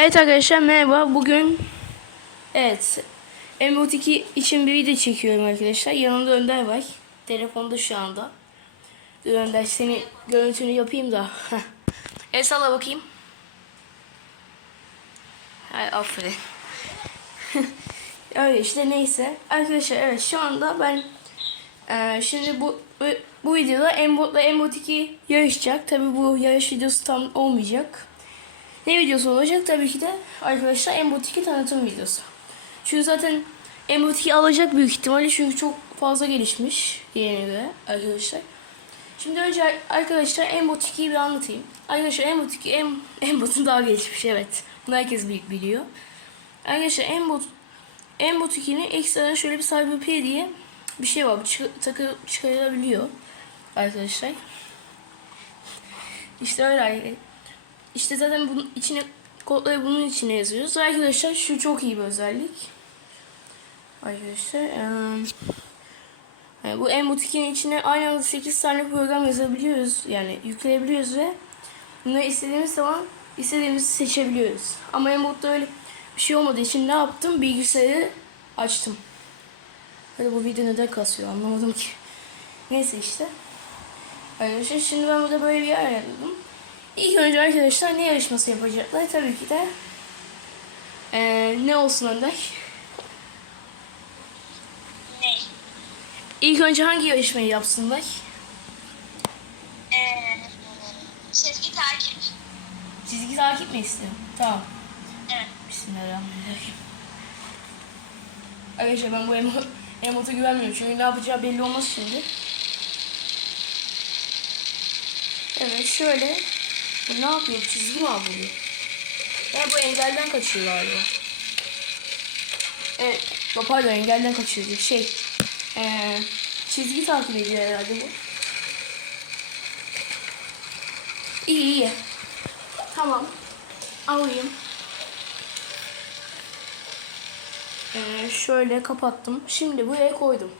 Evet arkadaşlar merhaba. Bugün evet MBOT2 için bir video çekiyorum arkadaşlar. Yanımda Önder var. Telefonda şu anda. Dur Önder seni görüntünü yapayım da. El salla bakayım. Hay aferin. Öyle işte neyse. Arkadaşlar evet şu anda ben eee, şimdi bu bu, videoda Embot'la Embot2 yarışacak. Tabi bu yarış videosu tam olmayacak. Ne videosu olacak? Tabii ki de arkadaşlar Embot 2 tanıtım videosu. Çünkü zaten Embot 2 alacak büyük ihtimalle çünkü çok fazla gelişmiş diğerine göre arkadaşlar. Şimdi önce arkadaşlar Embot 2'yi bir anlatayım. Arkadaşlar Embot 2 em, Embot'un daha gelişmiş evet. Bunu herkes bi- biliyor. Arkadaşlar Embot Embot 2'nin ekstra şöyle bir Cyber P diye bir şey var. Çık- takı çıkarılabiliyor arkadaşlar. İşte öyle. İşte zaten bunun içine kodları bunun içine yazıyoruz. Arkadaşlar şu çok iyi bir özellik. Arkadaşlar yani bu Embot2'nin içine aynı anda 8 tane program yazabiliyoruz. Yani yükleyebiliyoruz ve bunları istediğimiz zaman istediğimizi seçebiliyoruz. Ama Embot'ta öyle bir şey olmadığı için ne yaptım? Bilgisayarı açtım. Hadi bu video neden kasıyor anlamadım ki. Neyse işte. Arkadaşlar şimdi ben burada böyle bir yer ayarladım. İlk önce arkadaşlar ne yarışması yapacaklar? Tabii ki de eee, ne olsun Önder? Ne? İlk önce hangi yarışmayı yapsınlar? Ee, çizgi takip. Çizgi takip mi istiyorsun? Tamam. Evet. Bismillahirrahmanirrahim. Arkadaşlar ben bu emo emota güvenmiyorum çünkü ne yapacağı belli olmaz şimdi. Evet şöyle. Ne yapıyor? Çizgi mi alıyor? Ya bu engelden kaçıyor galiba. Evet. Pardon engelden kaçıyor. Şey. Ee, çizgi takip ediyor herhalde bu. İyi iyi. Tamam. Alayım. Ee, şöyle kapattım. Şimdi buraya koydum.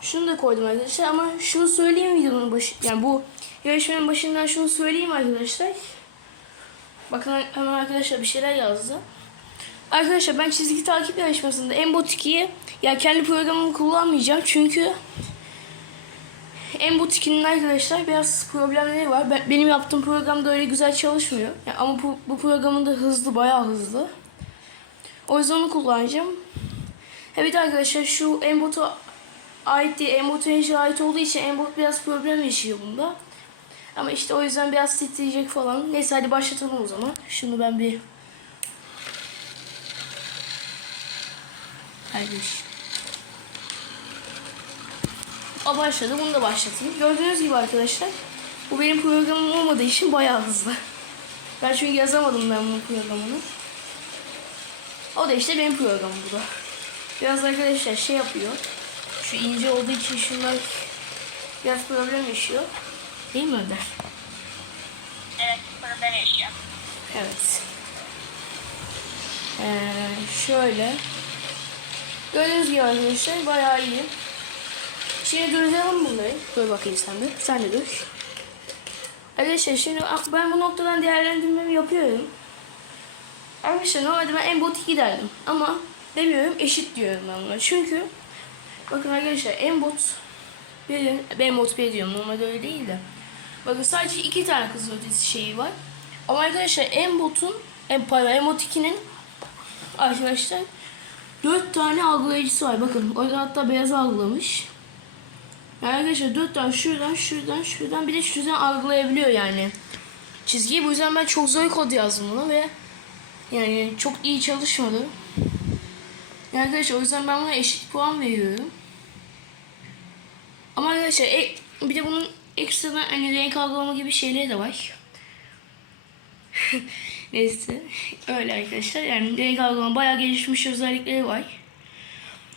Şunu da koydum arkadaşlar ama şunu söyleyeyim videonun başı yani bu yarışmanın başından şunu söyleyeyim arkadaşlar. Bakın hemen arkadaşlar bir şeyler yazdı. Arkadaşlar ben çizgi takip yarışmasında Embot 2'yi ya kendi programımı kullanmayacağım çünkü Embot 2'nin arkadaşlar biraz problemleri var. Ben, benim yaptığım programda öyle güzel çalışmıyor. Ya ama bu, bu programın da hızlı bayağı hızlı. O yüzden onu kullanacağım. Evet arkadaşlar şu Embot'a ait değil. Embot ait olduğu için Embot biraz problem yaşıyor bunda. Ama işte o yüzden biraz titreyecek falan. Neyse hadi başlatalım o zaman. Şunu ben bir... Kardeş. O başladı. Bunu da başlatayım. Gördüğünüz gibi arkadaşlar. Bu benim programım olmadığı için bayağı hızlı. Ben çünkü yazamadım ben bunun programını. O da işte benim programım bu da. Biraz arkadaşlar şey yapıyor. Şu ince olduğu için şunlar biraz problem yaşıyor. Değil mi Önder? Evet. Ee, şöyle. Gördüğünüz gibi arkadaşlar bayağı iyi. Şimdi durduralım bunları. Dur bakayım sen de. Sen de dur. Arkadaşlar şimdi ben bu noktadan değerlendirmemi yapıyorum. Arkadaşlar normalde ben embot 2 derdim. Ama demiyorum eşit diyorum ben buna. Çünkü bakın arkadaşlar embot 1'in ben embot 1 diyorum. Normalde öyle değil de. Bakın sadece iki tane kızıl ötesi şeyi var. Ama arkadaşlar embotun em, pardon embot 2'nin arkadaşlar 4 tane algılayıcısı var. Bakın orada hatta beyaz algılamış. Yani arkadaşlar 4 tane şuradan şuradan şuradan bir de şuradan algılayabiliyor yani. Çizgiyi bu yüzden ben çok zor kod yazdım buna ve yani çok iyi çalışmadı. Yani arkadaşlar o yüzden ben buna eşit puan veriyorum. Ama arkadaşlar e, bir de bunun ekstradan hani renk algılama gibi şeyleri de var. Neyse öyle arkadaşlar yani renk algılama bayağı gelişmiş özellikleri var.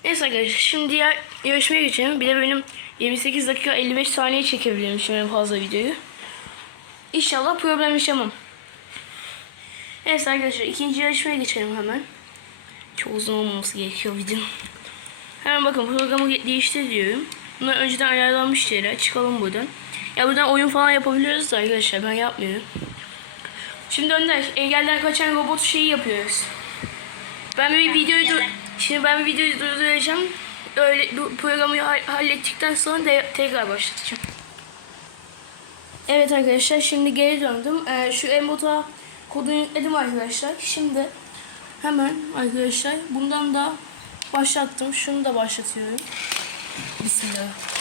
Neyse arkadaşlar şimdi diğer yarışmaya geçelim. Bir de benim 28 dakika 55 saniye çekebilirim şimdi fazla videoyu. İnşallah problem yaşamam. Neyse arkadaşlar ikinci yarışmaya geçelim hemen. Çok uzun olmaması gerekiyor videonun. Hemen bakın programı değiştir diyorum. Bunlar önceden ayarlanmış şeyler. Çıkalım buradan. Ya buradan oyun falan yapabiliyoruz da arkadaşlar ben yapmıyorum. Şimdi Önder engelden kaçan robot şeyi yapıyoruz. Ben bir videoyu şimdi ben bir videoyu durduracağım. Öyle bu programı ha- hallettikten sonra de- tekrar başlatacağım. Evet arkadaşlar şimdi geri döndüm. Ee, şu embota kodunu yükledim arkadaşlar. Şimdi hemen arkadaşlar bundan da başlattım. Şunu da başlatıyorum. Bismillah.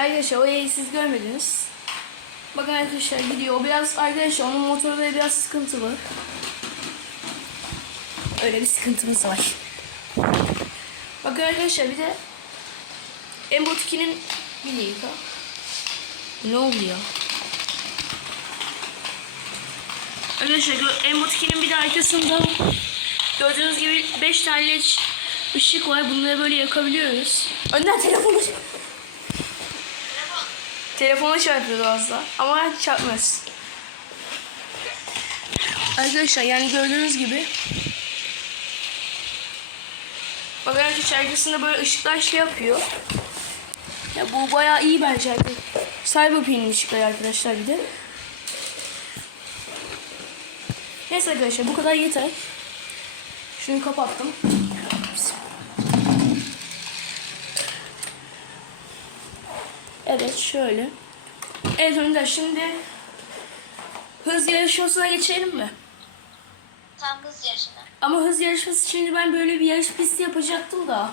Arkadaşlar o yayı siz görmediniz. Bakın arkadaşlar gidiyor. Biraz arkadaşlar onun motorda biraz sıkıntılı. Öyle bir sıkıntımız var. Bakın arkadaşlar bir de Embot 2'nin bir dakika. Ne oluyor? Arkadaşlar Embot 2'nin bir de arkasında gördüğünüz gibi 5 tane ışık var. Bunları böyle yakabiliyoruz. Önden telefonu Telefona çarpıyordu az da. Ama çarpmaz. Arkadaşlar yani gördüğünüz gibi Bakın arkadaşlar arkasında böyle ışıklar şey yapıyor. Ya bu bayağı iyi bence arkadaşlar. Cyberpunk'in ışıkları arkadaşlar bir de. Neyse arkadaşlar bu kadar yeter. Şunu kapattım. Evet şöyle. Evet Önder şimdi hız yarışmasına geçelim mi? Tam hız yarışına. Ama hız yarışması için ben böyle bir yarış pisti yapacaktım da.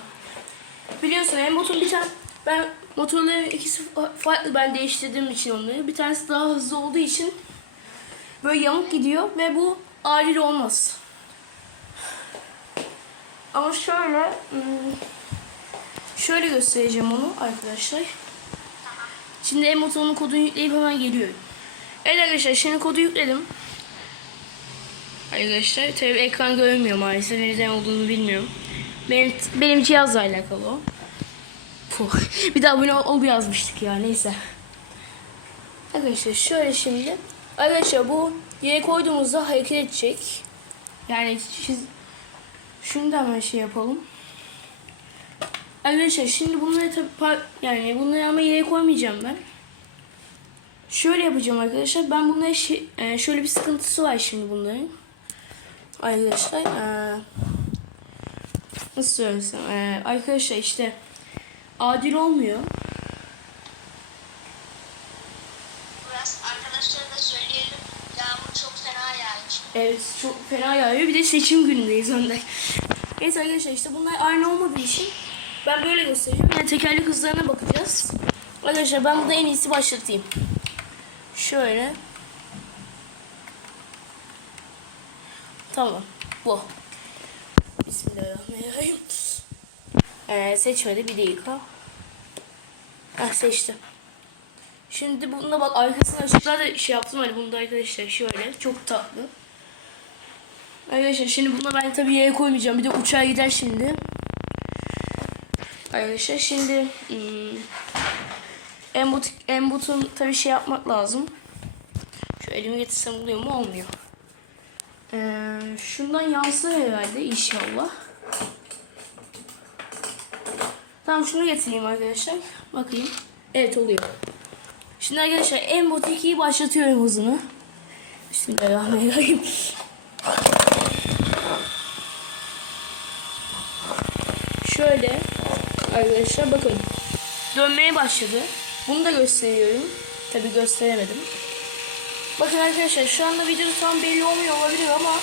Biliyorsun hem motor bir tane ben motorların ikisi fa- farklı ben değiştirdiğim için onları. Bir tanesi daha hızlı olduğu için böyle yamuk gidiyor ve bu adil olmaz. Ama şöyle hmm, şöyle göstereceğim onu arkadaşlar. Şimdi emotonun kodunu yükleyip hemen geliyorum. Evet arkadaşlar şimdi kodu yükledim. Arkadaşlar tabii ekran görünmüyor maalesef. Neden olduğunu bilmiyorum. Benim, benim cihazla alakalı o. Puh. Bir daha abone ol yazmıştık ya neyse. Arkadaşlar şöyle şimdi. Arkadaşlar bu yere koyduğumuzda hareket edecek. Yani siz şunu da hemen şey yapalım. Arkadaşlar şimdi bunları tabii par- yani bunları ama yere koymayacağım ben. Şöyle yapacağım arkadaşlar. Ben bunları şi- e, şöyle bir sıkıntısı var şimdi bunların. Arkadaşlar e, nasıl söylesem e, arkadaşlar işte adil olmuyor. Evet çok fena yağıyor. Bir de seçim günündeyiz Önder. Neyse arkadaşlar işte bunlar aynı olmadığı için ben böyle göstereceğim. Yani tekerlek hızlarına bakacağız. Arkadaşlar ben burada en iyisi başlatayım. Şöyle. Tamam. Bu. Bismillahirrahmanirrahim. Ee, seçmedi bir dakika. Heh seçtim. Şimdi bunda bak arkasına ışıklar da şey yaptım hani bunda arkadaşlar şöyle çok tatlı. Arkadaşlar şimdi buna ben tabii yere koymayacağım. Bir de uçağa gider şimdi. Arkadaşlar şimdi hmm, embot, embotun tabii şey yapmak lazım. Şu elimi getirsem oluyor mu? Olmuyor. Ee, şundan yansır herhalde inşallah. Tamam şunu getireyim arkadaşlar. Bakayım. Evet oluyor. Şimdi arkadaşlar embot 2'yi başlatıyorum hızını. Bismillahirrahmanirrahim. Şöyle arkadaşlar bakın. Dönmeye başladı. Bunu da gösteriyorum. Tabi gösteremedim. Bakın arkadaşlar şu anda videoda tam belli olmuyor olabilir ama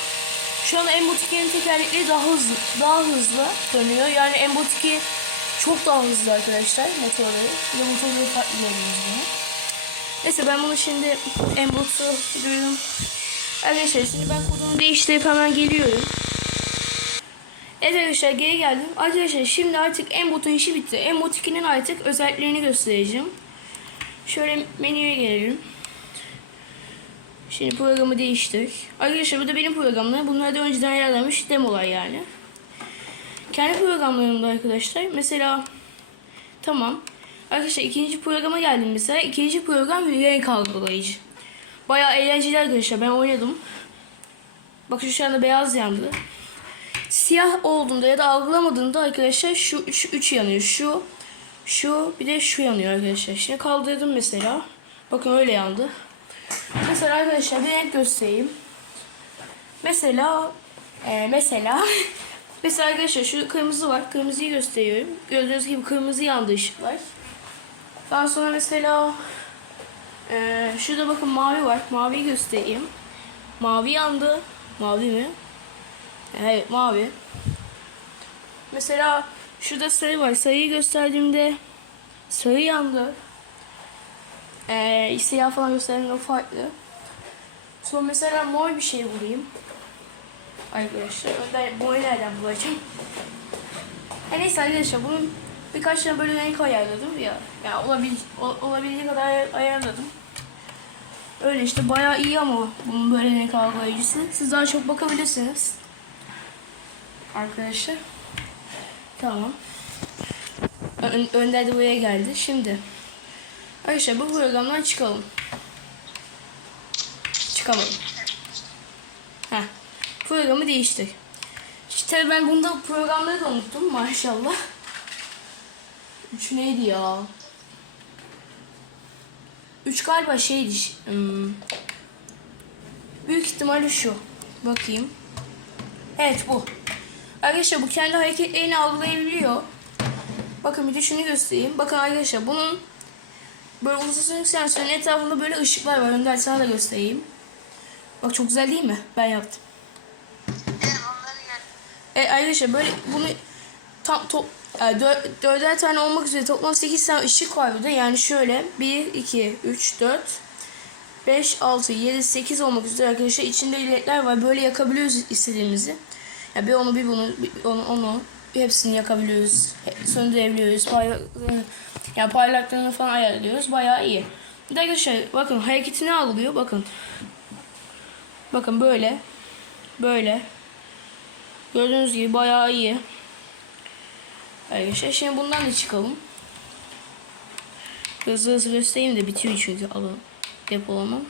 şu an Embot 2'nin tekerlekleri daha hızlı daha hızlı dönüyor. Yani Embot 2 çok daha hızlı arkadaşlar motorları. Bir motorları farklı görüyoruz bunu. Neyse ben bunu şimdi Embot'u duydum. Arkadaşlar şimdi ben kodumu değiştirip hemen geliyorum. Evet arkadaşlar geri geldim. Arkadaşlar şimdi artık Embot'un işi bitti. 2'nin artık özelliklerini göstereceğim. Şöyle menüye gelelim. Şimdi programı değiştir. Arkadaşlar bu da benim programlarım. Bunlar da önceden ayarlanmış demolar yani. Kendi programlarımda arkadaşlar. Mesela tamam. Arkadaşlar ikinci programa geldim mesela. İkinci program renk algılayıcı. Bayağı eğlenceli arkadaşlar. Ben oynadım. Bakın şu anda beyaz yandı. Siyah olduğunda ya da algılamadığında arkadaşlar şu üç, üç yanıyor. Şu, şu bir de şu yanıyor arkadaşlar. Şimdi kaldırdım mesela. Bakın öyle yandı. Mesela arkadaşlar bir renk göstereyim. Mesela e, mesela mesela arkadaşlar şu kırmızı var. Kırmızıyı gösteriyorum. Gördüğünüz gibi kırmızı yandı ışıklar. Daha sonra mesela e, şurada bakın mavi var. Maviyi göstereyim. Mavi yandı. Mavi mi? Evet mavi. Mesela şurada sarı var. Sarıyı gösterdiğimde sarı yandı. Ee, siyah falan gösterdiğimde farklı. Sonra mesela mor bir şey bulayım. Arkadaşlar. Ben boyu nereden bulacağım? Ha neyse arkadaşlar bunun birkaç tane böyle renk ayarladım ya. Ya olabil, olabildiği kadar ay- ayarladım. Öyle işte bayağı iyi ama bunun böyle renk algılayıcısı. Siz daha çok bakabilirsiniz. Arkadaşlar. Tamam. Ön, Önder de buraya geldi. Şimdi. Arkadaşlar bu programdan çıkalım. Çıkamadım. Heh. Programı değiştir. İşte tabii ben bunda programları da unuttum maşallah. Üç neydi ya? Üç galiba şeydi. Hmm. Büyük ihtimalle şu. Bakayım. Evet bu. Arkadaşlar bu kendi hareketlerini algılayabiliyor. Bakın bir de şunu göstereyim. Bakın arkadaşlar bunun böyle ultrasonic sensörün etrafında böyle ışıklar var. Önder sana da göstereyim. Bak çok güzel değil mi? Ben yaptım. E, arkadaşlar böyle bunu tam top e, dör, dörder tane olmak üzere toplam 8 tane ışık var burada. Yani şöyle 1, 2, 3, 4, 5, 6, 7, 8 olmak üzere arkadaşlar. içinde ledler var. Böyle yakabiliyoruz istediğimizi. Ya bir onu bir bunu bir onu onu hepsini yakabiliyoruz. Söndürebiliyoruz. Parlak, yani parlaklığını falan ayarlıyoruz. Bayağı iyi. Bir de arkadaşlar bakın hareketini algılıyor. Bakın. Bakın böyle. Böyle. Gördüğünüz gibi bayağı iyi. Arkadaşlar şimdi bundan da çıkalım. Hızlı hızlı göstereyim de bitiyor çünkü alın depolamam.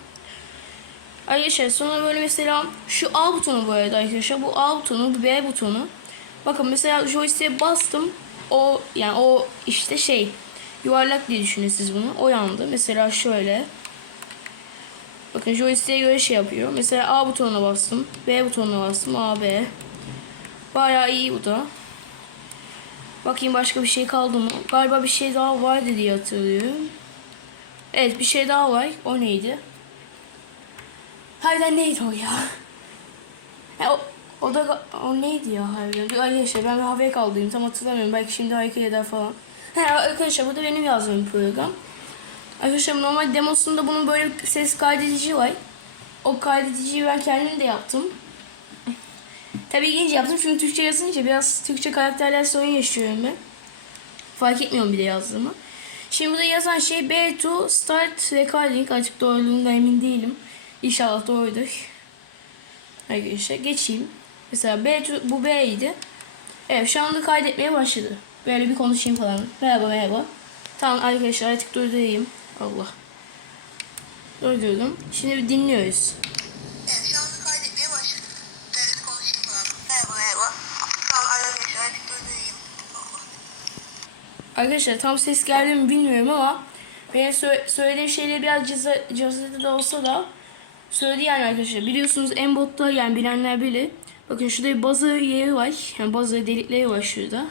Arkadaşlar sonra böyle mesela şu A butonu bu arada arkadaşlar. Bu A butonu, bu B butonu. Bakın mesela joystick'e bastım. O yani o işte şey yuvarlak diye düşünün siz bunu. O yandı. Mesela şöyle. Bakın joystick'e göre şey yapıyor. Mesela A butonuna bastım. B butonuna bastım. A, B. Bayağı iyi bu da. Bakayım başka bir şey kaldı mı? Galiba bir şey daha vardı diye hatırlıyorum. Evet bir şey daha var. O neydi? Harbiden neydi o ya? ya o, o da o neydi ya harbiden? Arkadaşlar ben havaya kaldıyım tam hatırlamıyorum. Belki şimdi hareket eder falan. He arkadaşlar bu da benim yazdığım program. Arkadaşlar normal demosunda bunun böyle ses kaydedici var. O kaydediciyi ben kendim de yaptım. Tabii ilginç yaptım çünkü Türkçe yazınca biraz Türkçe karakterler sorun yaşıyorum ben. Fark etmiyorum bile yazdığımı. Şimdi burada yazan şey B2 Start Recording. Açık doğruluğundan emin değilim. İnşallah doğrudur. Arkadaşlar geçeyim. Mesela B2, bu B'ydi. Evet şu anda kaydetmeye başladı. Böyle bir konuşayım falan. Merhaba merhaba. Tamam arkadaşlar artık durdurayım. Allah. Durdurdum. Şimdi bir dinliyoruz. Evet şu anda kaydetmeye başladım. Böyle bir konuşayım falan. Merhaba merhaba. Tamam arkadaşlar artık durdurayım. Arkadaşlar tam ses geldi mi bilmiyorum ama benim sö- söylediğim şeyler biraz cazırdı da olsa da söyledi yani arkadaşlar. Biliyorsunuz Embot'ta yani bilenler bilir. Bakın şurada bir buzzer yeri var. Yani buzzer delikleri var şurada.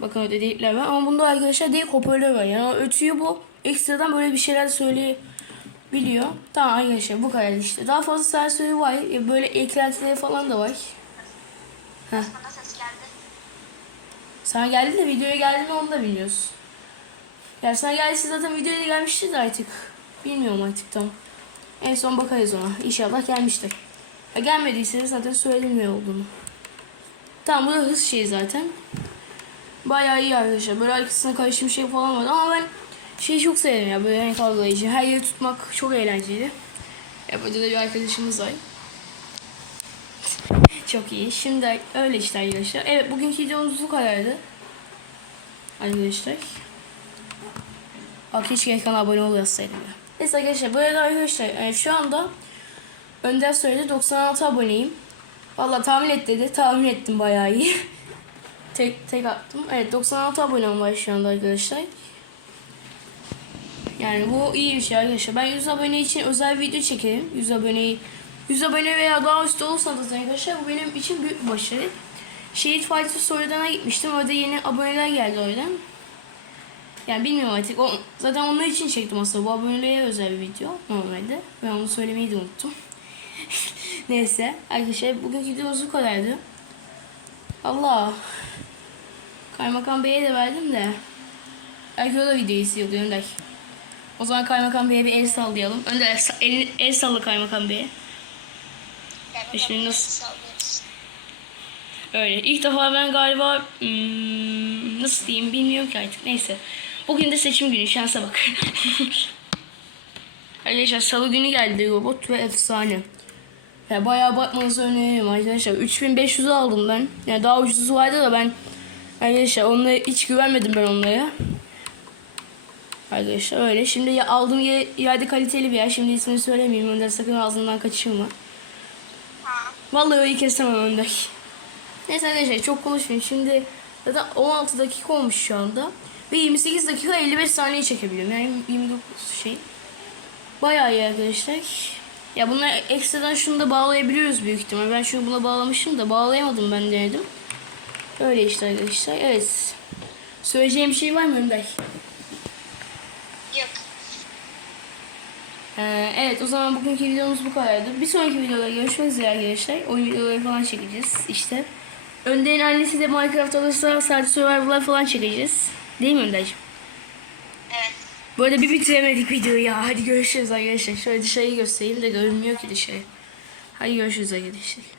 Bakın öyle delikler var. Ama bunda arkadaşlar delik hoparlör var. Yani ötüyor bu. Ekstradan böyle bir şeyler söyleyebiliyor. Tamam arkadaşlar bu kadar işte. Daha fazla sensörü var. Ya Böyle eklentileri falan da var. Heh. Sana geldi de videoya geldi mi onu da bilmiyoruz. Yani sana geldiyse zaten videoya da gelmişti de artık. Bilmiyorum artık tam. En son bakarız ona. İnşallah gelmiştir. Ya gelmediyse de zaten söylenmiyor olduğunu. Tamam bu da hız şeyi zaten. Bayağı iyi arkadaşlar. Böyle arkasına karışım şey falan var ama ben şeyi çok severim ya böyle renk algılayıcı. Her yeri tutmak çok eğlenceli. Ya burada da bir arkadaşımız var. Çok iyi. Şimdi öyle işte arkadaşlar. Evet bugünkü videomuz bu kadardı. Arkadaşlar. Bak keşke ekrana abone ol yazsaydım ya. Neyse arkadaşlar bu arada arkadaşlar yani şu anda Önder söyledi 96 aboneyim. Valla tahmin et dedi. Tahmin ettim bayağı iyi. tek tek attım. Evet 96 abonem var şu anda arkadaşlar. Yani bu iyi bir şey arkadaşlar. Ben 100 abone için özel video çekerim. 100 aboneyi 100 abone veya daha üstü olursanız arkadaşlar bu benim için büyük bir başarı. Şehit Fighter Story'dan'a gitmiştim. Orada yeni aboneler geldi oradan. Yani bilmiyorum artık. O, zaten onlar için çektim aslında. Bu aboneliğe özel bir video normalde. Ben onu söylemeyi de unuttum. Neyse arkadaşlar bugünkü videomuz bu kadardı. Allah. Kaymakam Bey'e de verdim de. Belki o da videoyu izliyordu Önder. O zaman Kaymakam Bey'e bir el sallayalım. Önder el, el, el salla Kaymakam Bey'e. E şimdi nasıl-. Öyle. İlk defa ben galiba hmm, nasıl diyeyim bilmiyorum ki artık. Neyse. Bugün de seçim günü. Şansa bak. arkadaşlar salı günü geldi robot ve efsane. Ya bayağı bakmanızı öneririm arkadaşlar. 3500'ü aldım ben. Yani daha ucuzu vardı da ben arkadaşlar onlara hiç güvenmedim ben onlara. Arkadaşlar öyle. Şimdi ya aldığım yer, yerde kaliteli bir yer. Şimdi ismini söylemeyeyim. Önder sakın ağzından kaçırma. Vallahi öyle kesemem Önder. Neyse arkadaşlar çok konuşmayayım. Şimdi zaten 16 dakika olmuş şu anda. Ve 28 dakika 55 saniye çekebiliyorum. Yani 29 şey. Bayağı iyi arkadaşlar. Ya bunlar ekstradan şunu da bağlayabiliyoruz büyük ihtimal. Ben şunu buna bağlamışım da bağlayamadım ben denedim. Öyle işte arkadaşlar. Evet. Söyleyeceğim bir şey var mı Önder? Yok. Ee, evet o zaman bugünkü videomuz bu kadardı. Bir sonraki videoda görüşmek üzere arkadaşlar. Oyun videoları falan çekeceğiz işte. Önder'in annesi de Minecraft alırsa sadece Survival'lar falan çekeceğiz. Değil mi Önder'ciğim? Evet. Bu arada bir bitiremedik videoyu ya. Hadi görüşürüz arkadaşlar. Şöyle dışarıyı göstereyim de görünmüyor ki dışarı. Hadi görüşürüz arkadaşlar.